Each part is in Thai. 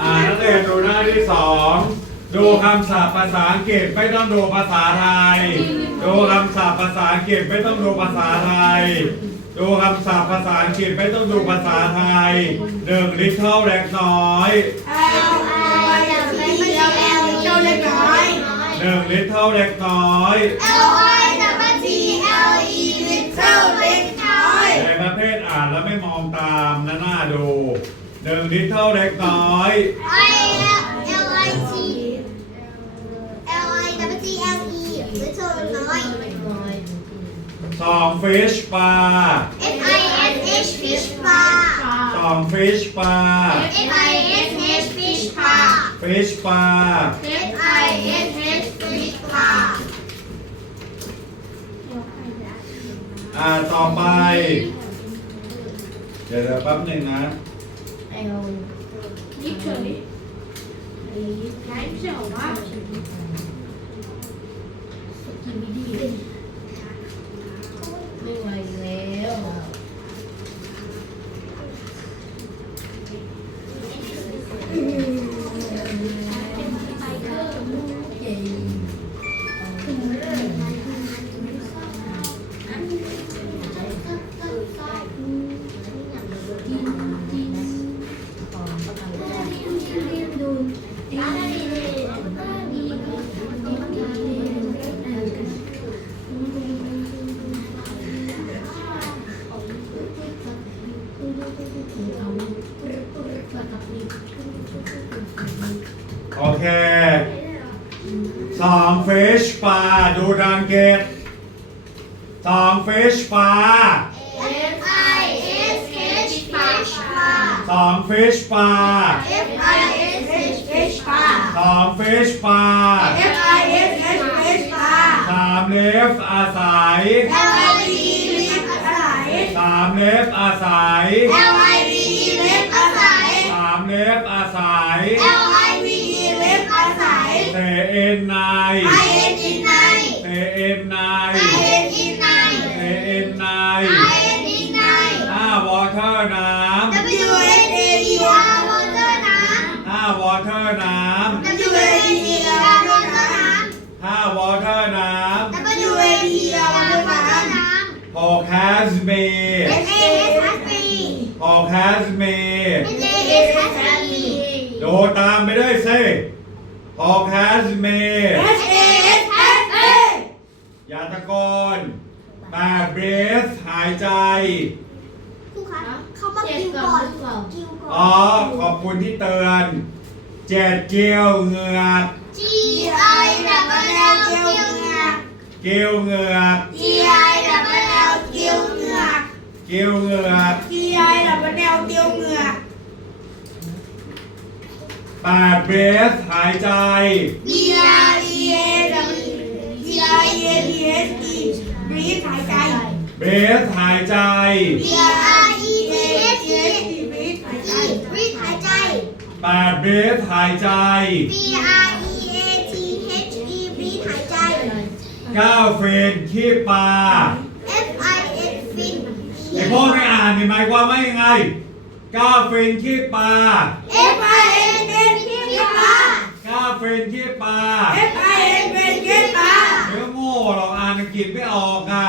อ่านักเรียนดูหน้าที่สองดูคำศัพท์ภาษาอังกฤษไม่ต้องดูภาษาไทย ดูคำศัพท์ภาษาอังกฤษไม่ต้องดูภาษาไทย ดูคำศัพท์ภาษาอังกฤษไม่ต้องดูภาษาไทยหนึ่งลิทเทิลเล็กน้อยเจ้าเล็กน้อยหนึ่งลิทเทิลเล็กน้อย L I W T L E little เล็กน้อยใน แล้วไม่มองตามนะหน้าดูหนึ่งลิทเทิลเล็กน้อย I L I T L I W T L E little น้อย สองฟิชปลา F I S H fish ปลา สองฟิชปลา F I S H fish ปลา ฟิชปลา F I S H fish ปลา อ่า ต่อไป ดี๋ยวเดี๋ยวแป๊บหนึ่งนะยิบเฉยย้ายเฉยว่าไม่ไหวแล้ว เกตสองฟิชปลา F I S H fish ปลาสองฟิชปลา F I S H fish ปลาสองฟิชปลา F I S H fish ปลาสามเลฟอาศัย L I V E ลิฟอาศัยสามเลฟอาศัย L I V E ลิฟอาศัยสามเลฟอาศัย L I V E ลิฟอาศัยเตเอ็นไนำหกแฮสเมำ S A S H P หกแฮสเม S A S H P ดูตามไปด้วยสิหกแฮสเม S A S H A อย่าตะโกนแปดเบรสหายใจ ครูคะเขามากิวก่อนกิวก่อนอ๋อขอบคุณที่เตือนเจ็ดเจียวเหงือก G I W L กิวเหงือกเกียวเหงือก G I เกียวเหงือก G I W L กิวเหงือกแปดเบรสหายใจ B R E A W B R E A T S E breathe หายใจเบรสหายใจ B R E A T S E breathe หายใจ breathe หายใจแปดเบรสหายใจ B R E A T H E breathe หายใจเก้าเฟรนขี้ปลา F I N fin ไอพ่อไม่อ่านนี่หมายความว่ายังไงเก้าเฟรนขี้ปลา F I N N ขี้ปลาเก้าเฟรนขี้ปลา F I N N ขี้ปลาเดี๋ยวโง่หรอกอ่านอังกฤษไม่ออกอะ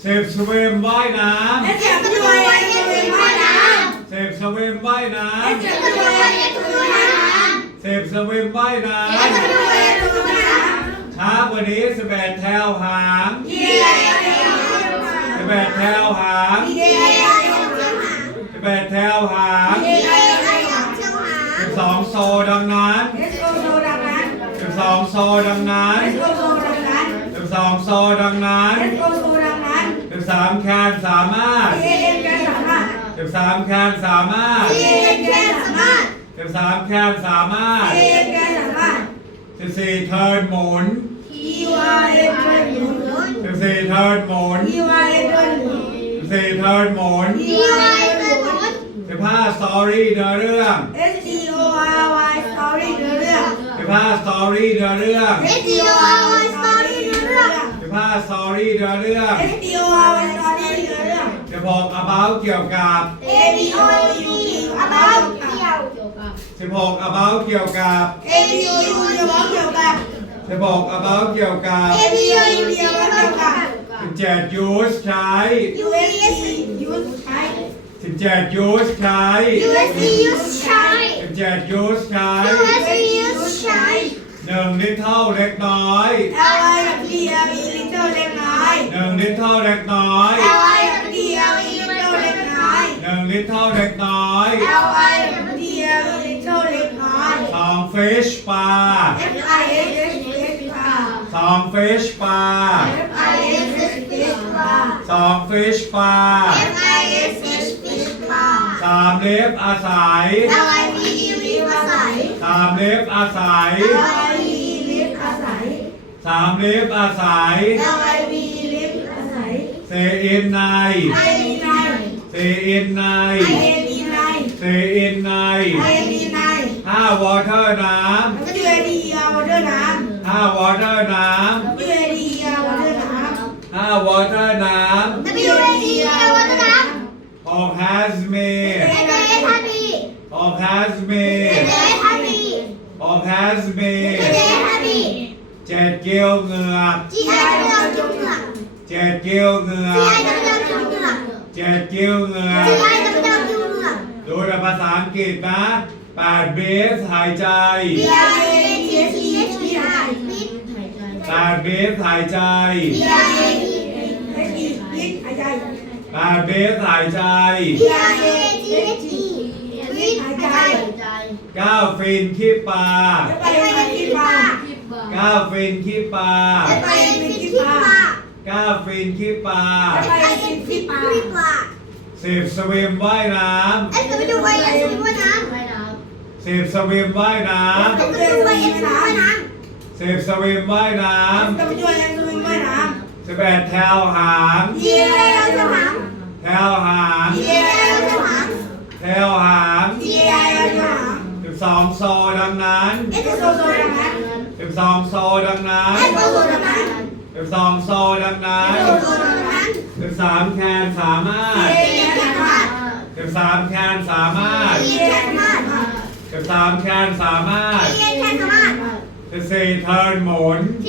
เซฟสวีมว่ายน้เอสเอ็มตัวเอ็นตัวว่ายน้ำเซฟสวีมว่ายน้ำเอสเอ็มตัวเอ็นตัวว่ายน้ำเซฟสวีมว่ายน้ำเอสเอ็มตัวเอ็นตัวว่ายน้ำช้ากว่านี้สเปดแถวหางำยีไอเอล สเปดแถวหางยีไอเอลเจ้าหางสเปดแถวหางยีไอเอลเจ้าหางสิบสองโซดังนั้นเอสโอโซดังนั้นสิบสองโซดังนั้นเอสโอโซดังนั้นสิบสองโซดังนั้นเอสโอโซดังนั้นสิบสามแคนสามารถเอเอ็นแกสามารถสิบสามแคนสามารถเอเอ็นแกสามารถสิบสามแคนสามารถเอเอ็นแกสามารถสิบสี่เทิร์นหมุนทีวายเอ็นเทิร์นหมุน สิบสี่เทิร์นหมุนทีวายเอ็นเทิร์นหมุนสิบสี่เทิร์นหมุนทีวายเอ็นเทิร์นหมุนสิบห้าสตอรี่เนื้อเรื่อง S T O R Y Story เนื้อเรื่องสิบห้าสตอรี่เนื้อเรื่อง S T O R Y Story เนื้อเรื่องสิบห้าสตอรี่เนื้อเรื่อง S T O R Y Story เนื้อเรื่องจะบอก about เกี่ยวกับ A B O U T about สิบหก about เกี่ยวกับ A B O U จะบอกเกี่ยวกับ สิบหก about เกี่ยวกับ A B O U เกี่ยวกับเกี่ยวกับสิบเจ็ด use ใช้ U S C use ใช้สิบเจ็ด use ใช้ USD use ใช้สิบเจ็ด use ใช้ USD use ใช้หนึ่งลิตรเท่าเล็กน้อย L I F D L E little เล็กน้อยหนึ่งลิตรเท่าเล็กน้อย L I F D L E little เล็กน้อยหนึ่งลิตรเท่าเล็กน้อย L I F D L E little เล็กน้อยสอง fish ปลา F I S H H ปลาส อง fish ปลา F I S H H ปลาสอง fish ปลา F I S H fish ปลาสามเล็บอาศัย L I V E วิวอาศัยสามเล็บอาศัย L I V E ลิฟอาศัยสามเล็บอาศัย L I V E ลิฟอาศัยเซอินใน I B นายเซอินใน I A B นายเซอินใน I A B นายห้าวอเตอร์น้ W A D E R วอเตอร์ น้ำห้าวอเตอร์น้ำ W A D E R วอเตอร์น้ำห้าวอเตอร์น้ำ W A D E R วัฒนธรรมำออกแฮสเม S A S ฮันนีออกแฮสเม S A S ฮันนีออกแฮสเม S A S ฮันนีเจ็ดเกี้ยวเหงือก G I กำลังจุ่มเหงือกเจ็ดเกี้ยวเหงือ G ก I กำลังจุ่มเหงือกเจ็ดเกี้ยวเหงือ G ก I กำลังจุ่มเหงือกดูในภาษาอังกฤษนะแปดเบสหายใจ B I A T H E H E I บิด แปดเบสหายใจ B I A T H E ลิฟหายใจแปดเบสหายใจ B I A T H E บิดหายใจเก้าฟินขี้ปลาไปไปที่ปลาเก้าฟินขี้ปลา F I N บิดที่ปลาเก้าฟินขี้ปลา F I N บิดที่ปลาสิบสวิมว่ายน้ S W Y S บิดว่ายน้ำสิบสวิมว่ายน้ำ สิบสวิมว่ายน้จะไปช่วยกันสวิงว่ายน้ำสิบแปดแถวหางำ T A L จะหางแถวหาง T A L จะหางแถวหาง T A L จะหางสิบสองโซดังนั้น S O O ดังนั้นสิบสองโซดังนั้น S O O ดังนั้นสิบสองโซดังนั้น S O O ดังนั้นสิบสามแคนสามารถ T A L จะหางสิบสามแคนสามารถ T A แคนสามารถสิบสามแคนสามารถ T A แคนสามารถ สิบสี่เทิร์นหมุน T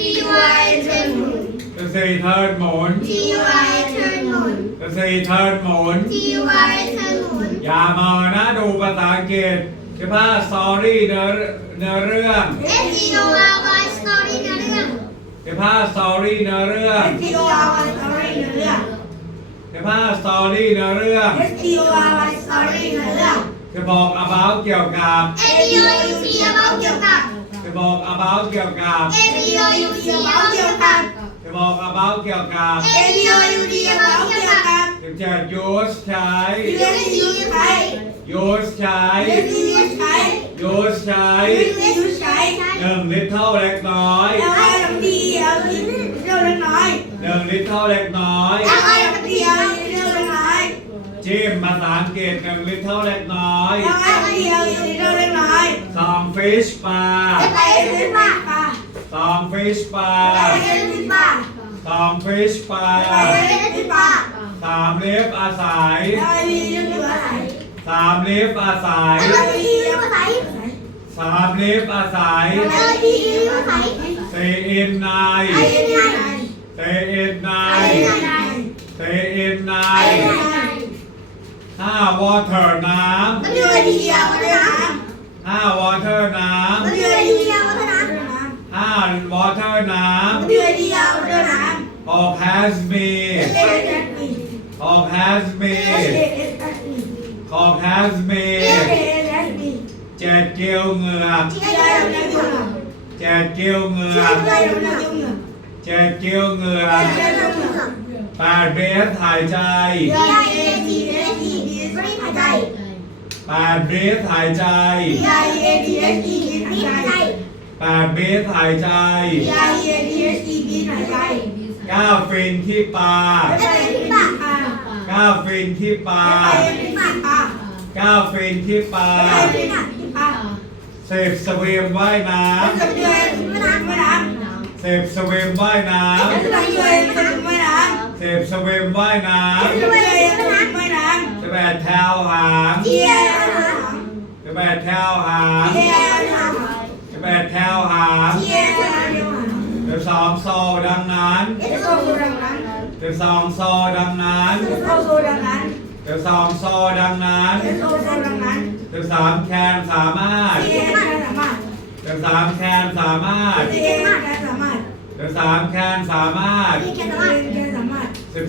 Y เทิร์นหมุนสิบสี่เทิร์นหมุน T Y เทิร์นหมุนสิบสี่เทิร์นหมุน T Y เทิร์นหมุน อย่ามานะดูภาษาอังกฤษสิบห้าสอรี่เนื้อเนื้อเรื่อง S T O R Y story เนื้อเรื่องสิบห้าสอรี่เนื้อเรื่อง S T O R Y story ในเรื่องสิบห้าสอรี่เนื้อเรื่อง S T O R Y story ในเรื่อง จะบอก about เกี่ยวกับ A B O U T about เกี่ยวกับ จะบอก about เกี่ยวกับ A B O U T about เกี่ยวกับ จะบอก about เกี่ยวกับ A B O U T about เกี่ยวกับสิบเจ็ด use ใช้ U S C ใช้ use ใช้ U S C ใช้ use ใช้ U S C ใช้หนึ่งลิตรเท่าเล็กน้อย L I M D L E เรื่องเล็กน้อยหนึ่งลิตรเท่าเล็กน้อย L I M D L E เรื่องเล็กน้อย จิ้มภาษาอังกฤษหนึ่งลิตรเท่าเล็กน้อย L I M D L E เรื่องเล็กน้อย สอง fish ปลา F I S บิดปลาปลาสอง fish ปลา L I M D ปลาสอง fish ปลา L I M D ปลาสามเล็บอาศัย L I M D เรื่องอยู่อาศัยสามเล็บอาศัย L I V E วิวอาศัยสามเล็บอาศัย L I V E วิวอาศัยเซอินนาย I N I เซอินนาย I N I เซอินนาย I N I ห้าวอเตอร์น้ W A D E L วัฒนธรรมำ ห้าวอเตอร์น้ W A D E L วัฒนธรรมำห้าวอเตอร์น้ W A D L เรื่องน้ำออก has me ำ S A S E ออก has me S A S S E ออก has me S A S S E เจ็ดเกี้ยวเหงือก T ที่ I ได้ N เรา I เรื่องอยู่เจ็ดเกี้ยวเหงือที่กได้เราเรื่องอยู่เจ็ดเกี้ยวเหงือกเรื่องเหงือกแปดเบสหายใจ B I A T S E บริหายใจ แปดเบสหายใจ B I A D S E บริหายใจ แปดเบสหายใจ B I A D S E B หายใจเก้าฟินขี้ปลา F I N ปากเก้าฟินขี้ปลา F I N ปากปากเก้าฟินขี้ปลา F I N ปากสิบสวีมว่ายน้แล้วจะเดือนไม่น้ำไม่น้ำสิบสวีมว่ายน้ำแล้วจะเดือนไม่น้ำไม่น้ำสิบสวีมว่ายน้ำแล้วจะเดือนไม่น้ำไม่น้ำสิ บแปดแถวหางำที่ได้เราหางสิบแปแปดแถวหางเทียนหางสิบแปดแถวหางเทียนหางเดียวหางสิบสองโซดังนั้นเอสโซโซดังนั้นสิบสองโซดังนั้นเอสโซโซดังนั้นสิบสองโซดังนั้นเอสโซโซดังนั้นสิบสามแคนสามารถเทียนแค่สามารถสิบสามแคนสามารถเทียนแค่สามารถสิบสามแคนสามารถที่แค่เทีสามารถยนแค่สามารถสิบ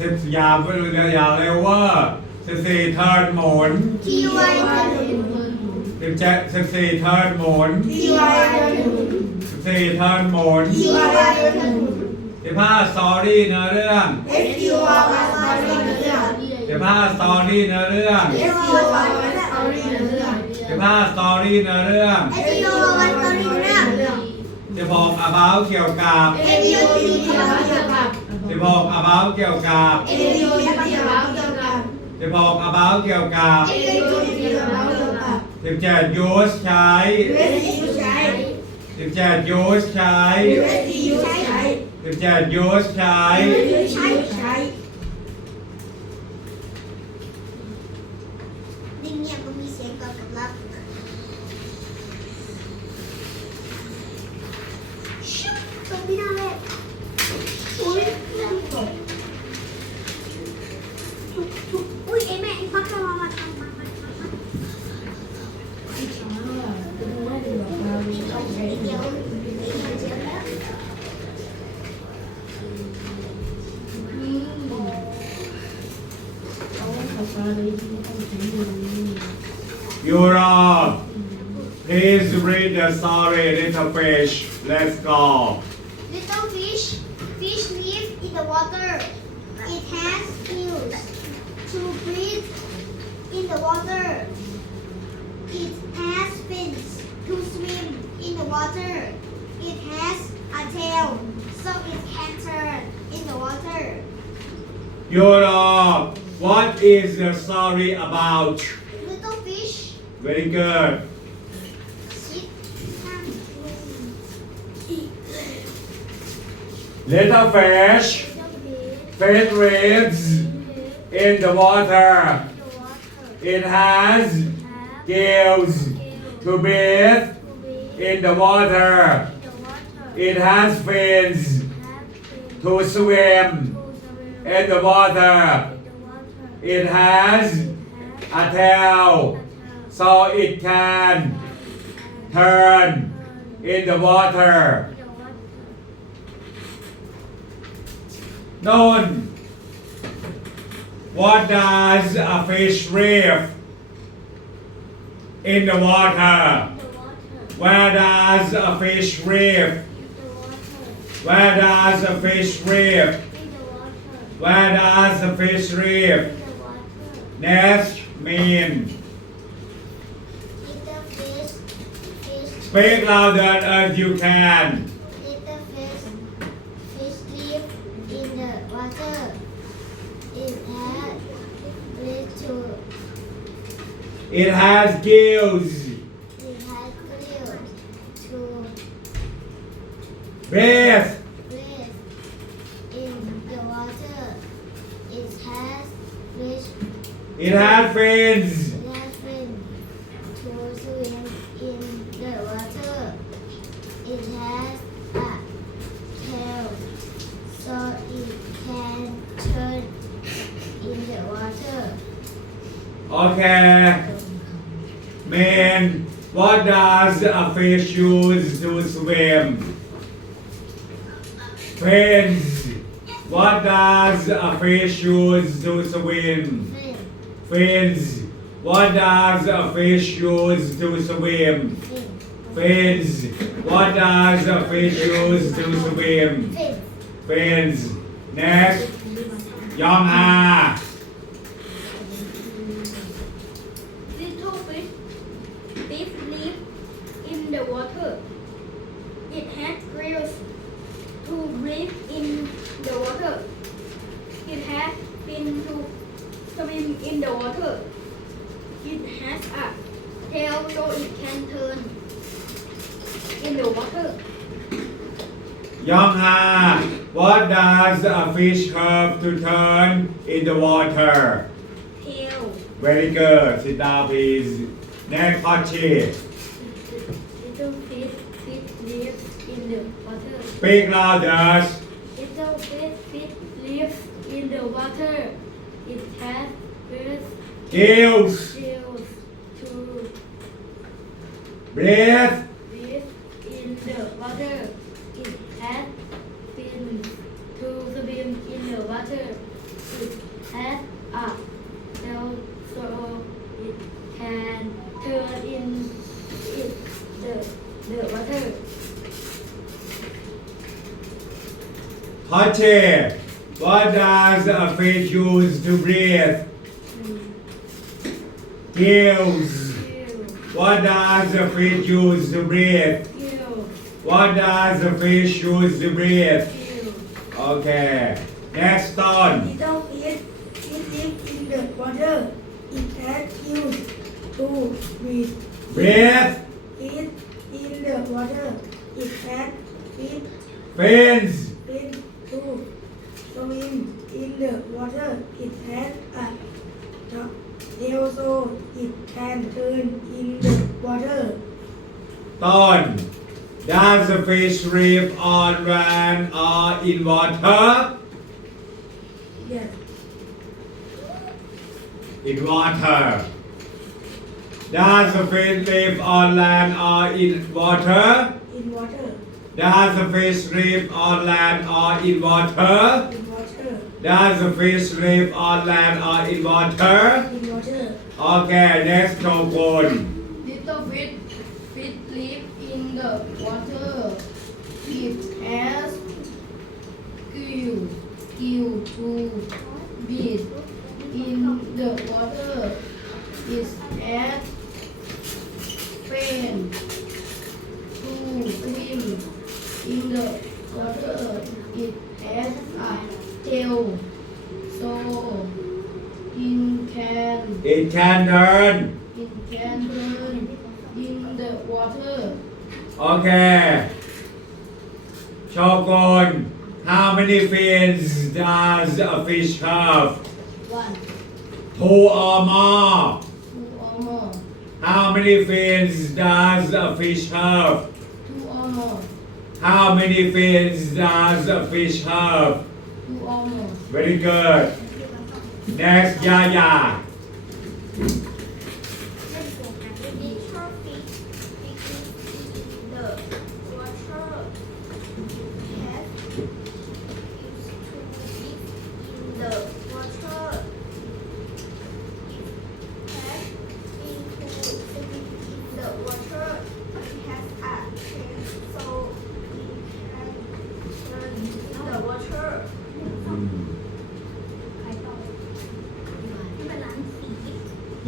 สิบยาวไปเลยยาวเร็วเวอร์ สิบสี่เทิร์นหมุนทีไวสิบเจ็ดสิบสี่เทิร์นหมุนทีวายเดินหมุนสิบสี่เทิร์นหมุนทีวายเดินหมุนสิบห้าสตอรี่เนื้อเรื่องเอสทีวายสตอรี่เรื่อง สิบห้าสตอรี่เนื้อเรื่องเอสทีวายสตอรี่เรื่องสิบห้าสตอรี่เนื้อเรื่องเอทีโอวันตอนนี้เรื่องสิบหก about เกี่ยวกับเอทีโอทีเกี่ยวกับสิบหก about เกี่ยวกับเอที สิบหก about เกี่ยวกับเอเอทีทีโอโอทีทีเกี่เกี่ยยววกักับบเกี่ยวกับ สิบเจ็ด use ใช้เวทียูใช้ สิบเจ็ด use ใช้เวทียูใช้สิบเจ็ด use ใช้เวทียูใช้ read the little fish let's go Little fish, fish live in the water. It has gills to breathe in the water. It has fins to swim in the water. It has a tail so it can turn in the water. Europe what is the story about Little fish very good little fish fish lives in the water. It has gills to breathe in the water. It has fins to swim in the water. It has a tail so it can turn in the water None. What does a fish live in the water? Where does a fish live? Where does a fish live? Where does a fish live? Next mean. Little fish, fish Speak louder as you can. Little fish, fish live in the water. It has little, It has gills. it has gills to Breathe. breathe in the water. It has fish, It has fins. it has fin to swim in the water. It has a tail so it can turn in the water. Okay. What does a fish use to swim? Fins. What does a fish use to swim? Fins. What does a fish use to swim? Fins. What does a fish use to swim? Fins. Next. Yong Ah. Little fish this live in the water. It has gills to breathe in the water. It has fin to swim in the water. It has a tail so it can turn in the water. Yongha, what does a fish have to turn in the water? Tail. Very good. Sit down, please. Next, Pachi. Little fish, fish lives in the water. Speak louder. Little fish, fish lives in the water. It has ears, gills, gills to breathe. Hotel. What does a fish use to breathe? Gills. What does a fish use to breathe? What does a fish use to breathe? Okay. Next one. Little fish, it lives in the water. It has gills to breathe. Breathe. It in the water. It has it Fins in the water. It has a tail so it can turn in the water. ต้น does the fish live on land or uh, in water Yes. in water does the fish live on land or in water In water. does the fish live on land or in water In water. does a fish live on land or in water In water. okay next โชกุน Little fish, fish live in the water. It has gill, gill to breathe in the water. It has does a fish have? Two more, how many fins does a fish have? Two more. very good. Next ย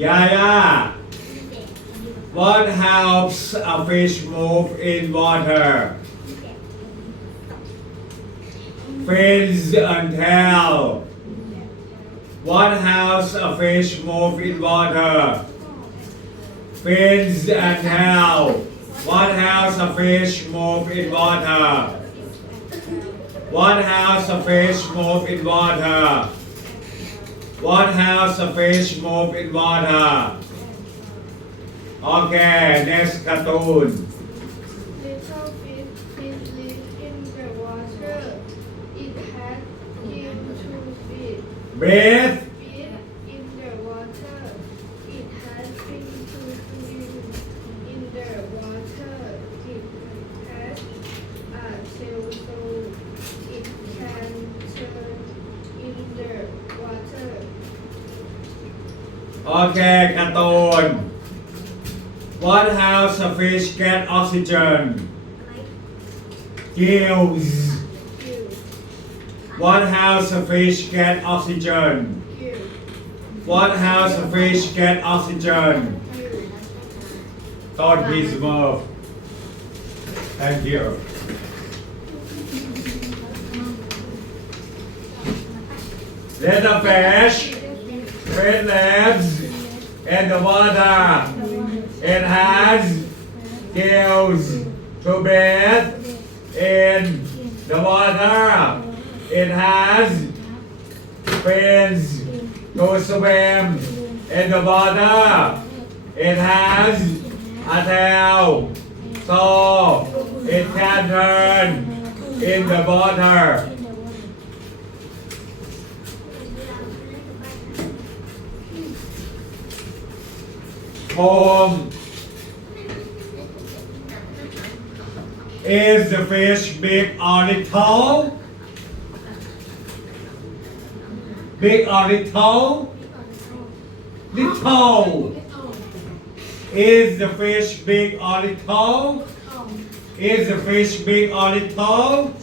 Yaya, what helps a fish move in water? Fins and tail. What helps a fish move in water? Fins and tail. What helps a fish move in water? What helps a fish move in water? What helps a fish move in water okay next cartoon Little fish, fish live in the water. It has to breathe. breathe oxygen? Gills. What helps a fish get oxygen? What helps a fish get oxygen? please move. Thank you. Let the fish Fish lives in the water. It has gills to breathe in the water. It has fins to swim in the water. It has a tail, so it can turn in the water home is the fish big or little big or little little is the fish big or little is the fish big or little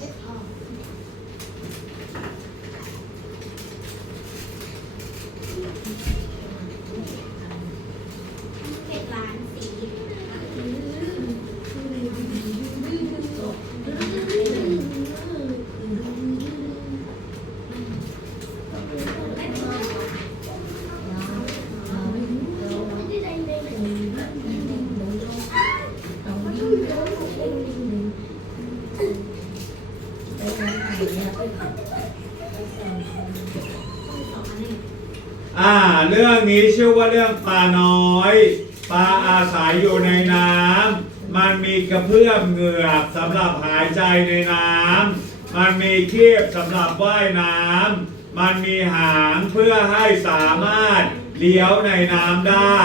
นี้ชื่อว่าเรื่องปลาน้อยปลาอาศัยอยู่ในน้ำมันมีกระเพื่อมเหงือกสำหรับหายใจในน้ำมันมีเคียบสำหรับว่ายน้ำมันมีหางเพื่อให้สามารถเลี้ยวในน้ำได้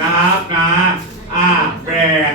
นะครับนะอ่าแบก